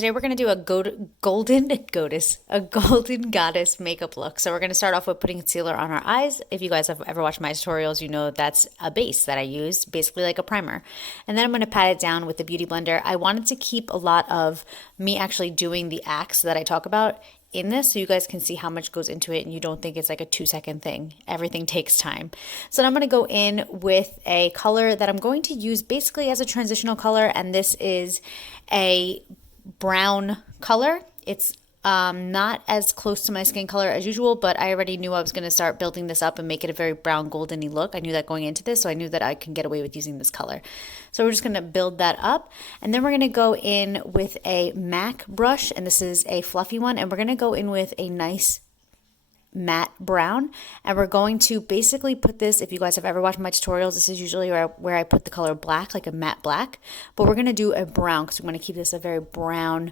today we're going to do a golden goddess makeup look. So we're going to start off with putting concealer on our eyes. If you guys have ever watched my tutorials, you know that's a base that I use, basically like a primer. And then I'm going to pat it down with the Beauty Blender. I wanted to keep a lot of me actually doing the acts that I talk about in this so you guys can see how much goes into it and you don't think it's like a 2-second thing. Everything takes time. So I'm going to go in with a color that I'm going to use basically as a transitional color, and this is a brown color. It's not as close to my skin color as usual, but I already knew I was going to start building this up and make it a very brown golden-y look. I knew that going into this, so I knew that I can get away with using this color. So we're just going to build that up, and then we're going to go in with a MAC brush, and this is a fluffy one, and we're going to go in with a nice matte brown, and we're going to basically put this, if you guys have ever watched my tutorials, this is usually where I put the color black, like a matte black, but we're going to do a brown because we want to keep this a very brown,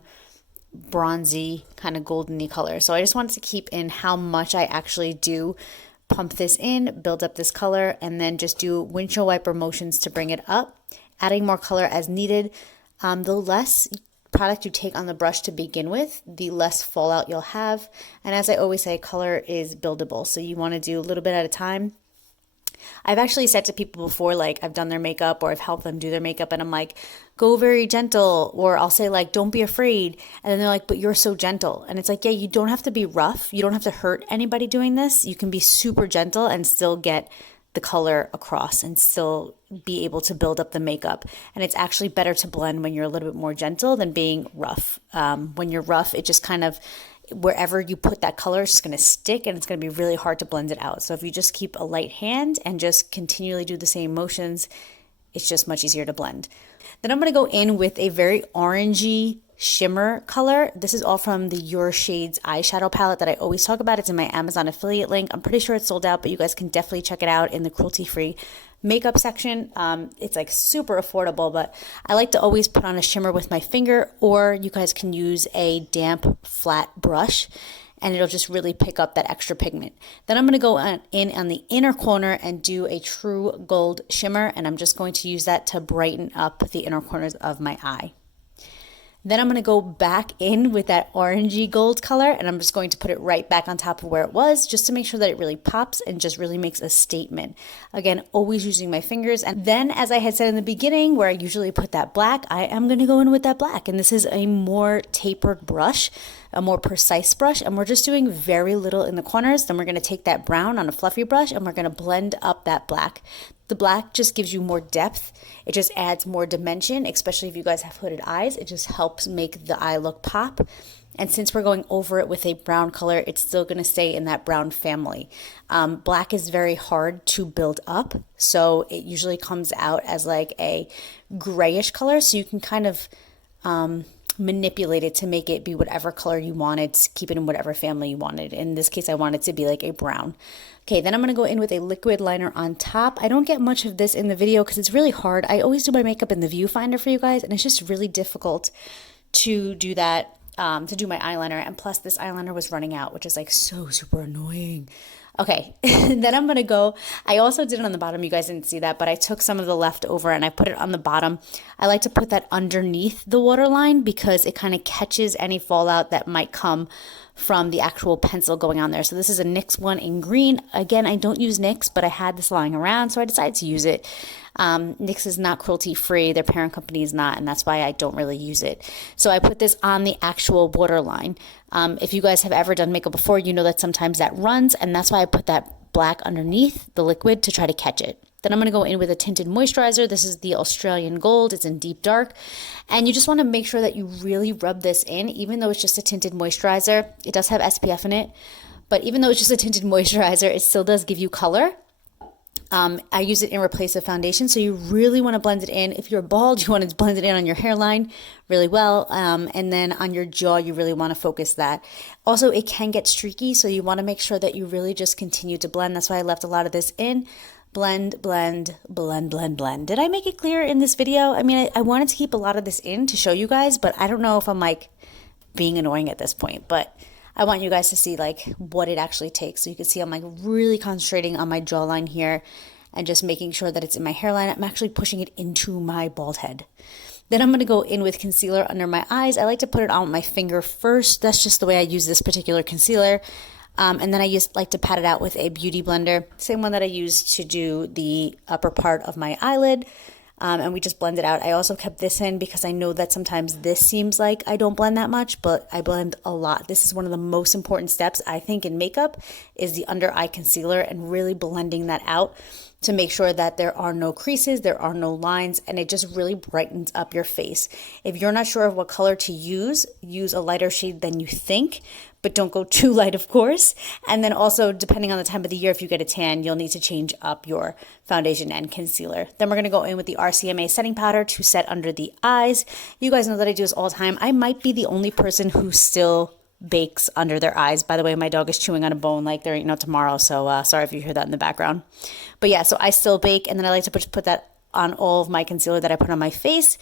bronzy, kind of golden-y color. So I just wanted to keep in how much I actually do pump this in, build up this color, and then just do windshield wiper motions to bring it up, adding more color as needed. The less product you take on the brush to begin with, the less fallout you'll have. And as I always say, color is buildable, so you want to do a little bit at a time. I've actually said to people before, like I've done their makeup or I've helped them do their makeup, and I'm like, go very gentle, or I'll say like, don't be afraid. And then they're like, but you're so gentle. And it's like, yeah, you don't have to be rough. You don't have to hurt anybody doing this. You can be super gentle and still get the color across and still be able to build up the makeup. And it's actually better to blend when you're a little bit more gentle than being rough. When you're rough, it just kind of, wherever you put that color, it's just going to stick and it's going to be really hard to blend it out. So if you just keep a light hand and just continually do the same motions, it's just much easier to blend. Then I'm going to go in with a very orangey shimmer color. This is all from the Your Shades eyeshadow palette that I always talk about. It's in my Amazon affiliate link. I'm pretty sure it's sold out, but you guys can definitely check it out in the cruelty-free makeup section. It's like super affordable, but I like to always put on a shimmer with my finger, or you guys can use a damp flat brush and it'll just really pick up that extra pigment. Then I'm going to go in on the inner corner and do a true gold shimmer, and I'm just going to use that to brighten up the inner corners of my eye. Then I'm going to go back in with that orangey gold color, and I'm just going to put it right back on top of where it was, just to make sure that it really pops and just really makes a statement. Again, always using my fingers. And then, as I had said in the beginning, where I usually put that black, I am going to go in with that black. And this is a more tapered brush, a more precise brush, and we're just doing very little in the corners. Then we're going to take that brown on a fluffy brush and we're going to blend up that black. The black just gives you more depth. It just adds more dimension, especially if you guys have hooded eyes. It just helps make the eye look pop. And since we're going over it with a brown color, it's still going to stay in that brown family. Black is very hard to build up, so it usually comes out as like a grayish color, so you can kind of manipulate it to make it be whatever color you wanted, keep it in whatever family you wanted. In this case, I want it to be like a brown. Okay, then I'm going to go in with a liquid liner on top. I don't get much of this in the video because it's really hard. I always do my makeup in the viewfinder for you guys, and it's just really difficult to do that, to do my eyeliner. And plus, this eyeliner was running out, which is like so super annoying. Okay, then I'm going to go, I also did it on the bottom, you guys didn't see that, but I took some of the leftover and I put it on the bottom. I like to put that underneath the waterline because it kind of catches any fallout that might come from the actual pencil going on there. So this is a NYX one in green. Again, I don't use NYX, but I had this lying around, so I decided to use it. NYX is not cruelty-free, their parent company is not, and that's why I don't really use it. So I put this on the actual waterline. If you guys have ever done makeup before, you know that sometimes that runs, and that's why I put that black underneath the liquid to try to catch it. Then I'm going to go in with a Tinted Moisturizer. This is the Australian Gold. It's in Deep Dark. And you just want to make sure that you really rub this in, even though it's just a tinted moisturizer. It does have SPF in it, but even though it's just a tinted moisturizer, it still does give you color. I use it in replace of foundation, so you really want to blend it in. If you're bald, you want to blend it in on your hairline really well, and then on your jaw, you really want to focus that. Also, it can get streaky, so you want to make sure that you really just continue to blend. That's why I left a lot of this in. Blend, blend, blend, blend, blend. Did I make it clear in this video? I mean, I wanted to keep a lot of this in to show you guys, but I don't know if I'm like being annoying at this point, but I want you guys to see like what it actually takes. So you can see I'm like really concentrating on my jawline here and just making sure that it's in my hairline. I'm actually pushing it into my bald head. Then I'm going to go in with concealer under my eyes. I like to put it on my finger first. That's just the way I use this particular concealer. And then I like to pat it out with a beauty blender, same one that I use to do the upper part of my eyelid. And we just blend it out. I also kept this in because I know that sometimes this seems like I don't blend that much, but I blend a lot. This is one of the most important steps, I think, in makeup, is the under eye concealer and really blending that out to make sure that there are no creases, there are no lines, and it just really brightens up your face. If you're not sure of what color to use a lighter shade than you think, but don't go too light, of course. And then also, depending on the time of the year, if you get a tan, you'll need to change up your foundation and concealer. Then we're going to go in with the RCMA setting powder to set under the eyes. You guys know that I do this all the time. I might be the only person who still bakes under their eyes. By the way, my dog is chewing on a bone like there ain't no tomorrow, so sorry if you hear that in the background. But yeah, so I still bake, and then I like to put that on all of my concealer that I put on my face.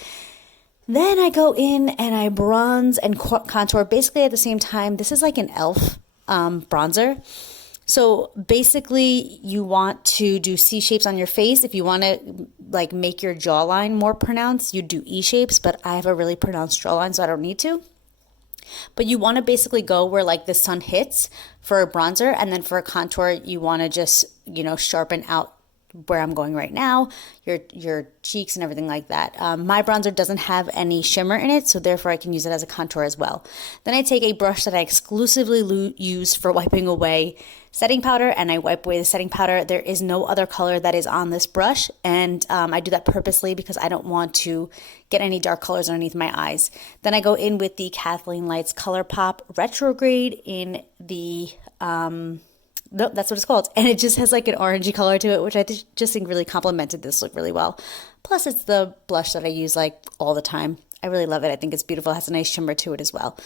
Then I go in and I bronze and contour basically at the same time. This is like an e.l.f. Bronzer. So basically you want to do C shapes on your face. If you want to like make your jawline more pronounced, you do E shapes, but I have a really pronounced jawline, so I don't need to. But you want to basically go where like the sun hits for a bronzer, and then for a contour you want to just, sharpen out where I'm going right now, your cheeks and everything like that. My bronzer doesn't have any shimmer in it, so therefore I can use it as a contour as well. Then I take a brush that I exclusively use for wiping away setting powder, and I wipe away the setting powder. There is no other color that is on this brush, and I do that purposely because I don't want to get any dark colors underneath my eyes. Then I go in with the Kathleen Lights ColourPop Retrograde in the no, that's what it's called. And it just has like an orangey color to it, which I just think really complemented this look really well. Plus, it's the blush that I use like all the time. I really love it. I think it's beautiful. It has a nice shimmer to it as well.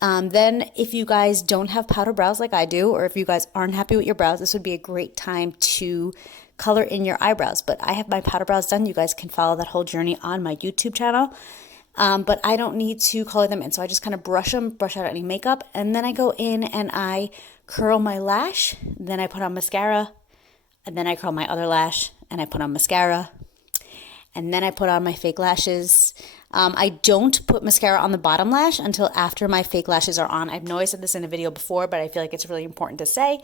Then if you guys don't have powder brows like I do, or if you guys aren't happy with your brows, this would be a great time to color in your eyebrows. But I have my powder brows done. You guys can follow that whole journey on my YouTube channel. But I don't need to color them in. So I just kind of brush out any makeup. And then I go in and I curl my lash. Then I put on mascara. And then I curl my other lash. And I put on mascara. And then I put on my fake lashes. I don't put mascara on the bottom lash until after my fake lashes are on. I know I said this in a video before, but I feel like it's really important to say.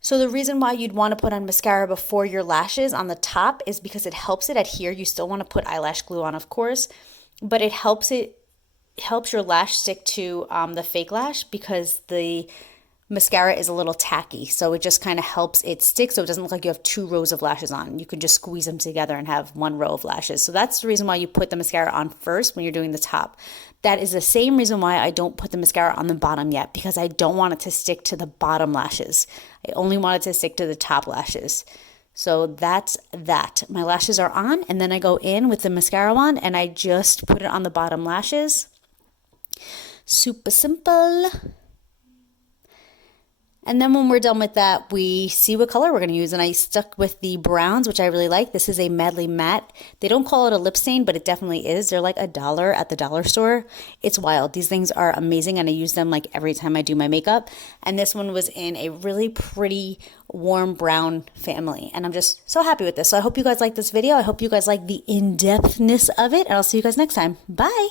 So the reason why you'd want to put on mascara before your lashes on the top is because it helps it adhere. You still want to put eyelash glue on, of course, but it helps your lash stick to the fake lash because the mascara is a little tacky. So it just kind of helps it stick so it doesn't look like you have 2 rows of lashes on. You can just squeeze them together and have 1 row of lashes. So that's the reason why you put the mascara on first when you're doing the top. That is the same reason why I don't put the mascara on the bottom yet, because I don't want it to stick to the bottom lashes. I only want it to stick to the top lashes. So that's that. My lashes are on, and then I go in with the mascara wand and I just put it on the bottom lashes. Super simple. And then when we're done with that, we see what color we're going to use. And I stuck with the browns, which I really like. This is a Madly Matte. They don't call it a lip stain, but it definitely is. They're like $1 at the dollar store. It's wild. These things are amazing, and I use them like every time I do my makeup. And this one was in a really pretty warm brown family. And I'm just so happy with this. So I hope you guys like this video. I hope you guys like the in-depthness of it. And I'll see you guys next time. Bye.